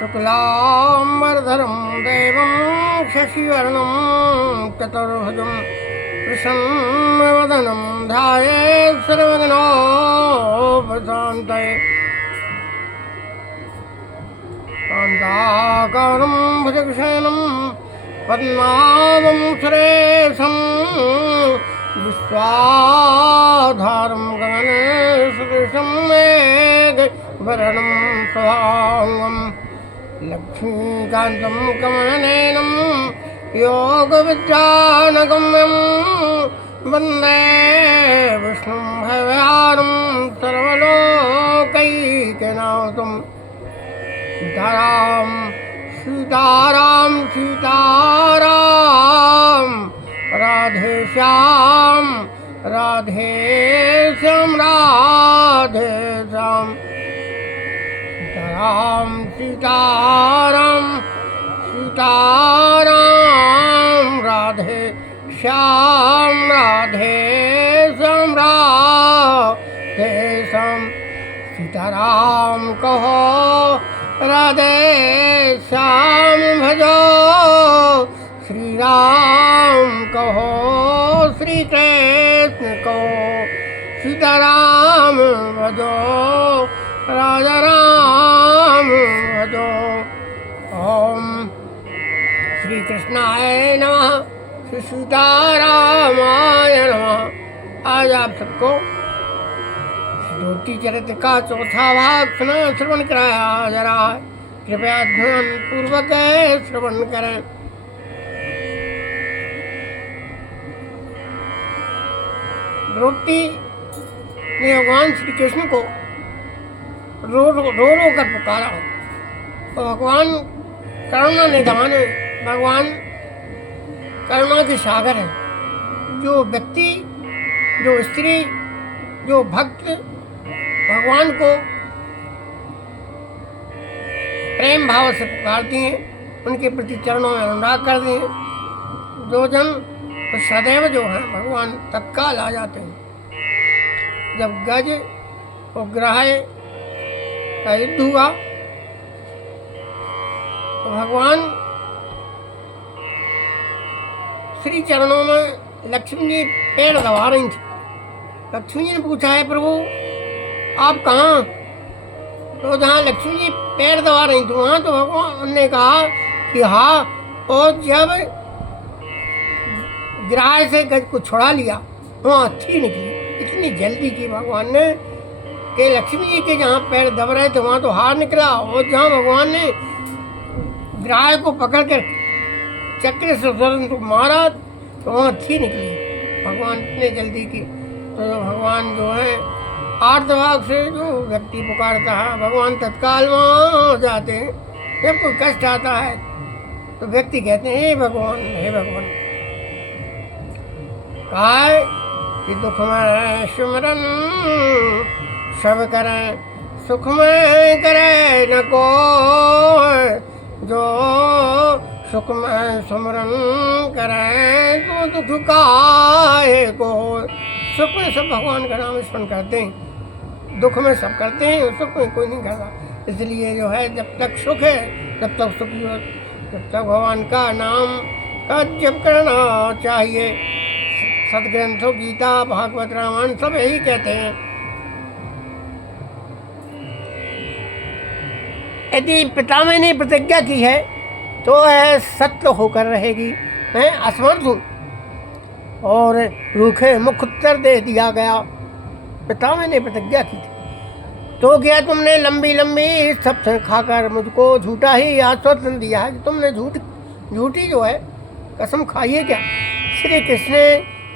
शुक्लांबरधरं देवं शशिवर्णं चतुर्भुजं प्रसन्नवदनं ध्यायेत् सर्वविघ्नोपशान्तये शान्ताकारं भुजगशयनं पद्मावं सुरेशं विश्वाधारं गगनेशं मेघवर्णं शुभांगं लक्ष्मीकान्तं कमलनयनं योगविद्यानगम्यं वन्दे विष्णुं भवहारं सर्वलोकैकनाथं सीताराम सीताराम सीताराम राधे श्याम राधे श्याम राधे श्याम सीताराम सीताराम सीताराम राधे श्याम राधे श्याम राधे श्याम सीताराम कहो राधे श्याम भजो श्री राम कहो श्री कृष्ण कहो सीताराम भजो राजा राम भजो। ओम श्री कृष्णाय नमः श्री सीतारामाय नमः। आज आप सबको धोती चरित्र का चौथा भाग सुना श्रवण कराया जा रहा है। कृपया ध्यान पूर्वक श्रवण करें। द्रौपदी ने भगवान श्री कृष्ण को रो कर पुकारा तो भगवान करुणा निधान है, भगवान करुणा के सागर है। जो व्यक्ति, जो स्त्री, जो भक्त भगवान को प्रेम भाव से पुकारती हैं, उनके प्रति चरणों में अनुराग करते हैं, जो जन तो सदैव जो है भगवान तत्काल आ जाते हैं। जब गज और ग्रह का युद्ध हुआ तो भगवान श्री चरणों में लक्ष्मी जी पैर दबा रही थी। लक्ष्मी जी ने पूछा है प्रभु आप कहाँ? तो जहाँ लक्ष्मी जी पैर दबा रही थी वहाँ तो भगवान ने कहा कि हाँ, और जब ग्राह से गज को छुड़ा लिया वहाँ अच्छी निकली। इतनी जल्दी की भगवान ने कि लक्ष्मी जी के जहाँ पैर दब रहे थे वहाँ तो हार निकला, और जहाँ भगवान ने ग्राह को पकड़ कर चक्र से तो मारा तो वहाँ अच्छी निकली। भगवान इतने जल्दी की। तो भगवान जो है आर्तभाग से जो व्यक्ति पुकारता है भगवान तत्काल वहाँ जाते हैं। जब कोई कष्ट आता है तो व्यक्ति कहते हैं हे भगवान, हे भगवान। कहा है कि दुख में सुमरन सब करें, सुख में करे न को, जो सुख में सुमरन करें तो दुख काहे को। सुख में सब भगवान का नाम स्मरण करते हैं, दुख में सब करते हैं, सुख में कोई नहीं करता। इसलिए जो है जब तक सुख है तब तक सुखी हो, जब तक भगवान का नाम का जप करना चाहिए। सदग्रंथों गीता भागवत रामायण सब यही कहते हैं। यदि पितामह ने प्रतिज्ञा की है तो है सत्य होकर रहेगी। मैं असमर्थ हूँ और रूखे मुख उत्तर दे दिया गया। पितामह ने प्रतिज्ञा की थी तो क्या तुमने लंबी लंबी सबसे खाकर मुझको झूठा ही आश्वासन दिया है कि तुमने झूठी जो है कसम खाई है क्या? श्री कृष्ण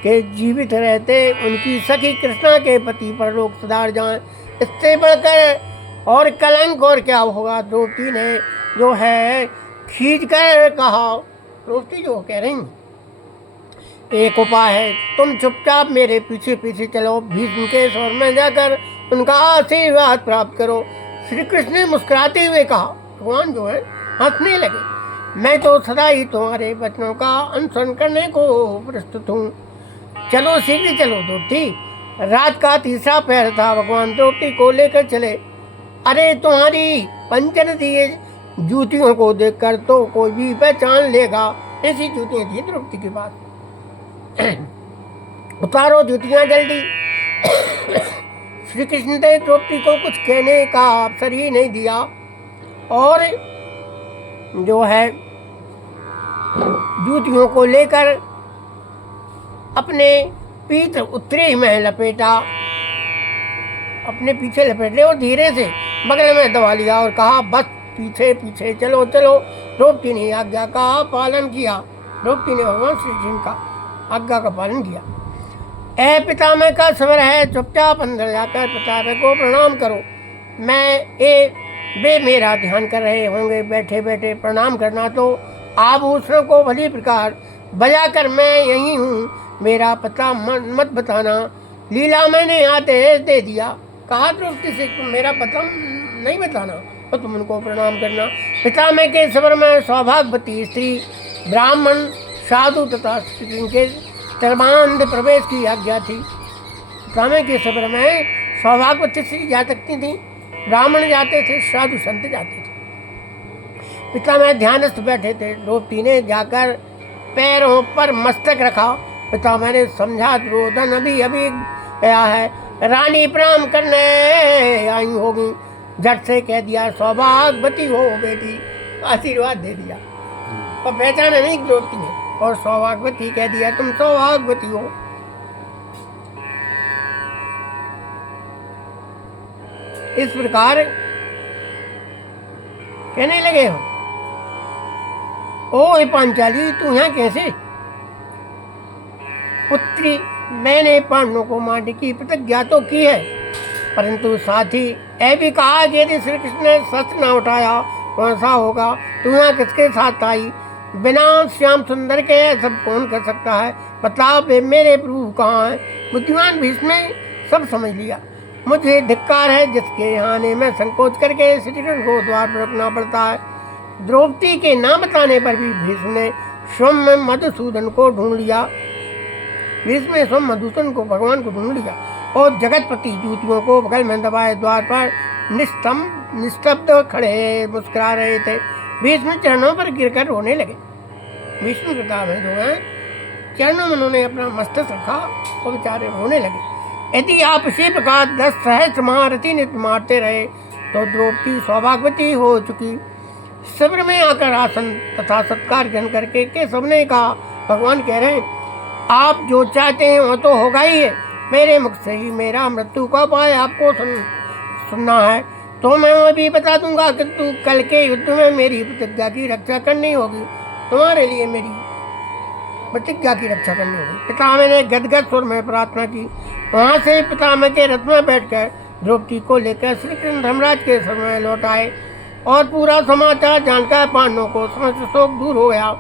के जीवित रहते उनकी सखी कृष्णा के पति परलोक सुधार जाएं, इससे बढ़कर और कलंक और क्या होगा। द्रौपदी ने जो है खींच कर कहा, द्रौपदी जो कह रही एक उपाय है, तुम चुपचाप मेरे पीछे पीछे चलो, भीष्म के स्वर में जाकर उनका आशीर्वाद प्राप्त करो। श्री कृष्ण ने मुस्कुराते हुए कहा। भगवान जो है हंसने लगे, मैं तो सदा ही तुम्हारे वचनों का अनुसरण करने को प्रस्तुत हूँ। चलो शीघ्र चलो द्रौपदी। रात का तीसरा पहर था, भगवान द्रौपदी को लेकर चले। अरे तुम्हारी पंचन दिए जूतियों को देखकर तो कोई भी पहचान लेगा। ऐसी जूतियाँ थी द्रौपदी के पास। उतारो जूतियाँ जल्दी। श्री कृष्ण ने द्रौपदी को कुछ कहने का अवसर ही नहीं दिया और जो है जूतियों को लेकर अपने पीठ उत्तरी में लपेटा, अपने पीछे लपेट लिया और धीरे से बगल में दबा लिया और कहा बस पीछे पीछे चलो चलो। द्रौपदी ने आज्ञा का पालन किया। द्रौपदी ने भगवान श्री कृष्ण का आज्ञा का पालन किया। ऐ पितामह का सबर है, चुपचाप अंदर जाकर पितामह को प्रणाम करो। वे मेरा ध्यान कर रहे होंगे, बैठे बैठे प्रणाम करना तो आभूषणों को भली प्रकार बजाकर मैं यही हूँ, मेरा पता मत बताना। लीला मैंने आदेश दे दिया। कहा द्रौपदी से मेरा पता नहीं बताना और तुम उनको प्रणाम करना। पितामह के सबर में सौभाग्यवती स्त्री, ब्राह्मण, साधु तथा श्री के सर्वांध प्रवेश की आज्ञा थी। पितामह के सबर में सौभाग्यवती स्त्री जा सकती थी, ब्राह्मण जाते थे, साधु संत जाते थे। पितामह ध्यानस्थ बैठे थे। द्रौपदी ने जाकर पैरों पर मस्तक रखा। पितामह ने समझा दुर्योधन अभी अभी गया है, रानी प्रणाम करने आई होगी। झट से कह दिया सौभाग्यवती हो बेटी, आशीर्वाद दे दिया और पहचाना नहीं द्रौपदी ने और सौभाग्यवती कह दिया तुम सौभाग्यवती हो। इस प्रकार कहने लगे हो, ओ पांचाली तू यहाँ कैसे? पुत्री, मैंने पांडवों को मारने की प्रतिज्ञा तो की है, परंतु साथ ही यह भी कहा कि यदि श्री कृष्ण ने शस्त्र न उठाया तो ऐसा होगा। तू यहाँ किसके साथ आई? बिना श्याम सुंदर के सब कौन कर सकता है? बता वे मेरे प्रभु कहाँ हैं? बुद्धिमान भीष्म ने सब समझ लिया। मुझे धिक्कार है जिसके यहाँ आने में संकोच करके श्री कृष्ण को द्वार पर रखना पड़ता है। द्रौपदी के नाम बताने पर भी भीष्म ने स्वयं मधुसूदन को ढूंढ लिया। भीष्म ने स्वयं मधुसूदन को भगवान को ढूंढ लिया और जगतपति जूतियों को बगल में दबाए द्वार पर निस्तब्ध खड़े मुस्कुरा रहे थे। भीष्म चरणों पर गिरकर रोने लगे। भीष्म पिता में जो है चरणों में उन्होंने अपना मस्तक रखा और बेचारे रोने लगे। यदि आप इसी प्रकार 10 सहस्त्र महारथी नित्य मारते रहे तो द्रौपदी सौभाग्यवती हो चुकी। सब्र में आकर आसन तथा सत्कार ग्रहण करके केशव ने कहा भगवान कह रहे हैं आप जो चाहते हैं वो तो होगा ही है। मेरे मुख से ही मेरा मृत्यु का उपाय आपको सुनना है तो मैं वो भी बता दूंगा, किंतु कल के युद्ध में मेरी प्रतिज्ञा की रक्षा करनी होगी। तुम्हारे लिए मेरी प्रतिज्ञा की रक्षा करनी होगी। पितामह ने गदगद स्वर में प्रार्थना की। वहाँ से पितामह के रथ में बैठकर द्रौपदी को लेकर श्री कृष्ण धर्मराज के समय लौट आए और पूरा समाचार जानकर पांडवों को समस्त शोक दूर हो गया।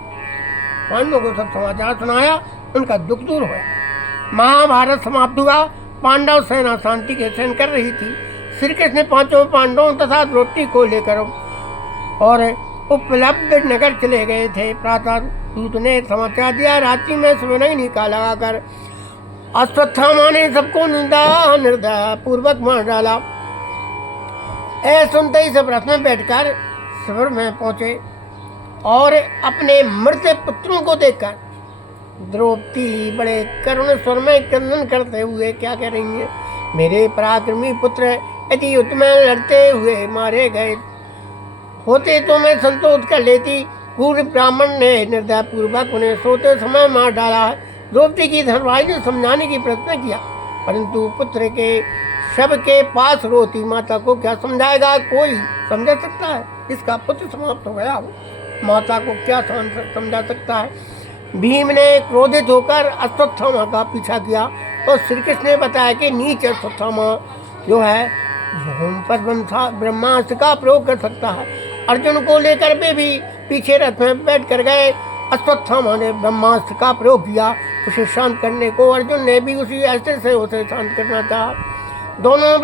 पांडवों को सब समाचार सुनाया, उनका दुख दूर हो गया। महाभारत समाप्त हुआ। पांडव सेना शांति के सहन कर रही थी। श्री कृष्ण पांचों पांडवों तथा द्रौपदी को लेकर और उपलब्ध नगर चले गए थे। प्रातः दूत ने समाचार दिया, रात्रि में सवेरा ही निकाला लगाकर अश्वत्थामा ने सबको निंदा निर्दय पूर्वक मार डाला। ऐ सुनते ही सब रथ में बैठकर सफर में पहुंचे और अपने मृत पुत्रों को देखकर द्रौपदी बड़े करुण स्वर में क्रंदन करते हुए क्या कह रही है, मेरे पराक्रमी पुत्र यदि युद्ध में लड़ते हुए मारे गए होते तो मैं संतोष कर लेती। पूर्व ब्राह्मण ने निर्दय पूर्वक उन्हें सोते समय मार डाला है। द्रौपदी की धर्मराज ने समझाने की प्रयत्न किया, परंतु पुत्र के शव के पास रोती माता को क्या समझाएगा? कोई समझा सकता है? इसका पुत्र समाप्त हो गया, माता को क्या समझा सकता है? भीम ने क्रोधित होकर अश्वत्थामा का पीछा किया और श्री कृष्ण ने बताया कि नीच अश्वत्थामा जो है भूमि पर ब्रह्मास्त्र का प्रयोग कर सकता है। अर्जुन को लेकर वे भी पीछे रथ में बैठ कर गए। अश्वत्थामा ने ब्रह्मास्त्र का प्रयोग किया उसे शांत करने को। अर्जुन ने भी उसी अस्त्र से उसे शांत करना चाहा। दोनों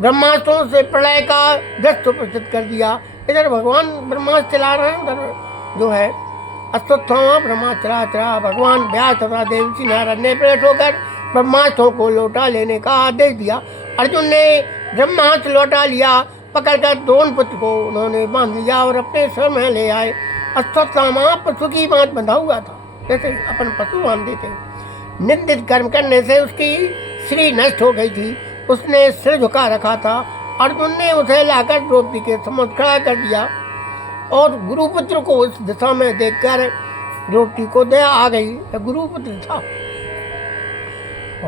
ब्रह्मास्त्रों से प्रलय का दृश्य प्रस्तुत कर दिया। इधर भगवान ब्रह्मास्त्र चला रहे हैं, उधर जो है अश्वत्थामा ब्रह्मास्त्र चला। भगवान व्यास तथा देवकी नारद ने प्रकट होकर ब्रह्मास्त्रों को लौटा लेने का आदेश दिया। अर्जुन ने ब्रह्मास्त्र लौटा लिया। पकड़कर दोनों पुत्र को उन्होंने बांध लिया और अपने स्वर में ले आए। अश्वत्थामा पशु की बात बंधा हुआ था, जैसे अपन पशु बांध देते। निंदित कर्म करने से उसकी श्री नष्ट हो गई थी। उसने सिर झुका रखा था। अर्जुन ने उसे लाकर द्रौपदी के समक्ष खड़ा कर दिया और गुरुपुत्र को उस दिशा में देखकर द्रौपदी को दया आ गई। गुरुपुत्र था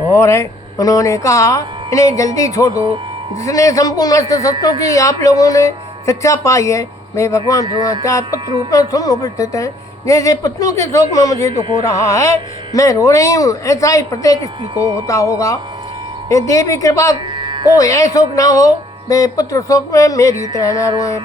और उन्होंने कहा, इन्हें जल्दी छोड़ दो। जिसने संपूर्ण अस्त्र शस्त्रों की आप लोगों ने शिक्षा पाई है, वे भगवान द्रोणाचार्य पुत्र रूप में स्वयं उपस्थित हैं। जैसे पुत्रों के शोक में मुझे दुख हो रहा है, मैं रो रही हूँ, ऐसा ही प्रत्येक स्त्री को होता होगा। ये देवी कृपा को यह शोक ना हो, वे पुत्र शोक में मेरी तरह न रोए।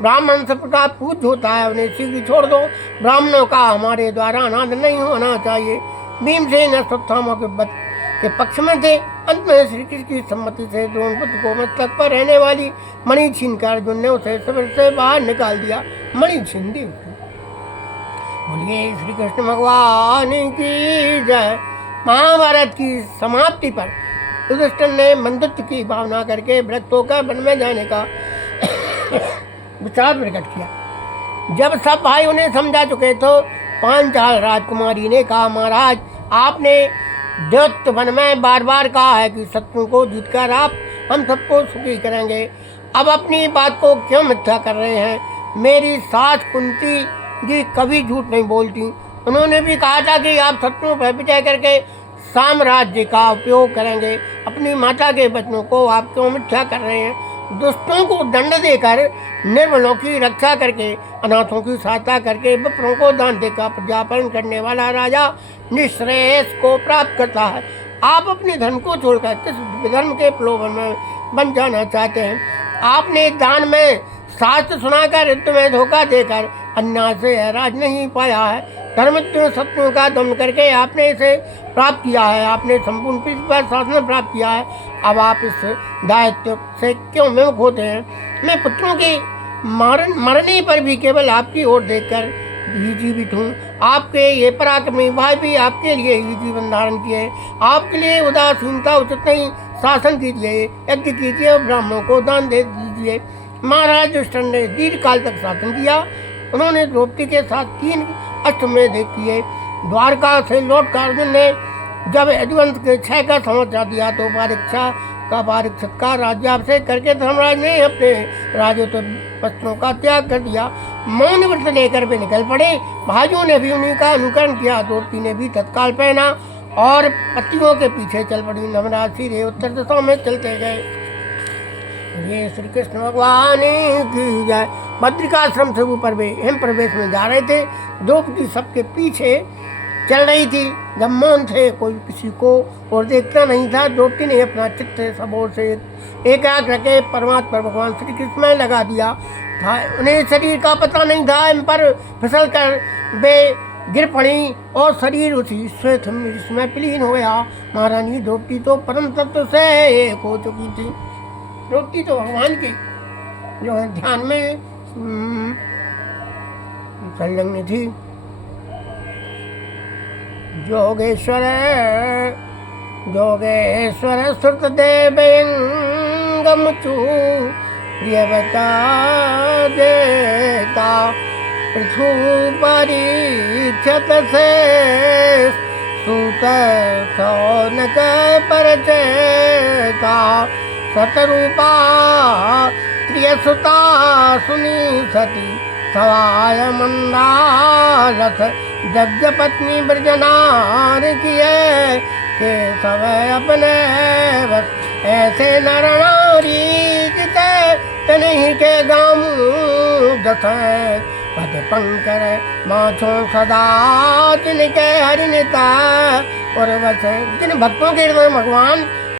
ब्राह्मण सब प्रकार पूज्य होता है, उन्हें शीघ्र छोड़ दो। ब्राह्मणों का हमारे द्वारा अनादर नहीं होना चाहिए। भीमसेन अश्वत्थामा के पक्ष में थे। अंत में श्री कृष्ण की सम्मति से द्रोणपुत्र को मस्तक पर रहने वाली मणि छीन कर अर्जुन ने उसे शिविर से बाहर निकाल दिया। मणि छीन दी। बोलिए श्री कृष्ण भगवान की जय। महाभारत की समाप्ति पर युधिष्ठिर ने बंधुत्व की भावना करके विरक्त होकर वन में जाने का विचार प्रकट किया। जब सब भाई उन्हें समझा चुके तो पांचाल राजकुमारी ने कहा, महाराज आपने दैत्य वन में बार बार कहा है कि शत्रु को जीतकर आप हम सबको सुखी करेंगे। अब अपनी बात को क्यों मिथ्या कर रहे हैं? मेरी सास कुंती जी कभी झूठ नहीं बोलती। उन्होंने भी कहा था कि आप शत्रु पर विजय करके साम्राज्य का उपयोग करेंगे। अपनी माता के वचनों को आप क्यों मिथ्या कर रहे हैं? दुष्टों को दंड देकर, निर्बलों की रक्षा करके, अनाथों की सहायता करके, विप्रों को दान देकर प्रजापालन करने वाला राजा निश्रेयस को प्राप्त करता है। आप अपने धर्म को छोड़कर किस विधर्म के प्रलोभन में बन जाना चाहते हैं? आपने दान में शास्त्र सुनाकर, युद्ध में धोखा देकर अन्याय से राज नहीं पाया है। धर्मज्ञ शत्रुओं का दमन करके आपने इसे प्राप्त किया है। आपने संपूर्ण पृथ्वी पर शासन प्राप्त किया है। अब आप इस दायित्व से क्यों विमुख होते हैं? मैं पुत्रों के मरने पर भी केवल आपकी ओर देखकर ही जीवित हूँ। आपके ये पराक्रमी भाई भी आपके लिए ही जीवन धारण किए। आपके लिए उदासीनता उचित नहीं। शासन कीजिए, यज्ञ कीजिए और ब्राह्मणों को दान दे दीजिए। महाराज युधिष्ठिर ने दीर्घ काल तक शासन किया। उन्होंने द्रौपदी के साथ 3 अश्वमेध किए। द्वारका से लौट कर अर्जुन ने जब यदुवंश के 6 का समाचार दिया तो पारीक्षित का राज्याभिषेक करके धर्मराज ने अपने राजत्व वस्त्रों का त्याग कर दिया। मौन व्रत लेकर वे निकल पड़े। भाइयों ने भी उन्हीं का अनुकरण किया। द्रौपदी ने भी तत्काल पहना और पतियों के पीछे चल पड़ी। धर्मराज सीधे उत्तर दिशा में चलते गए। ये श्री कृष्ण भगवान की जय। बद्रिकाश्रम से ऊपर वे हिम प्रवेश में जा रहे थे। द्रौपदी सबके पीछे चल रही थी। जब मौन थे, कोई किसी को और देखता नहीं था। द्रौपदी ने अपना चित्त सब ओर से एकाग्र करके परमात्मा भगवान श्री कृष्ण में लगा दिया था। उन्हें शरीर का पता नहीं था। इन पर फिसल कर वे गिर पड़ी और शरीर उसी श्वेत में विलीन हो गया। महारानी द्रौपदी तो परम तत्व से एक हो चुकी थी। द्रौपदी तो भगवान की जो है ध्यान में संलग्न थी। योगेश्वर श्रुत देवयंगमचू प्रियवता देता पृथु परीक्षत से सुत सौनक परिचयता सतरूपा प्रियसुता सुनी सती सवाय मंदालस यज्ञपत्नी ब्रजनार किए के समय अपने बस ऐसे नर नारी जिते तनिहि के गामू दस पद पंकर माछों सदा जिनके हरिनिता और बस जिन भक्तों के हृदय भगवान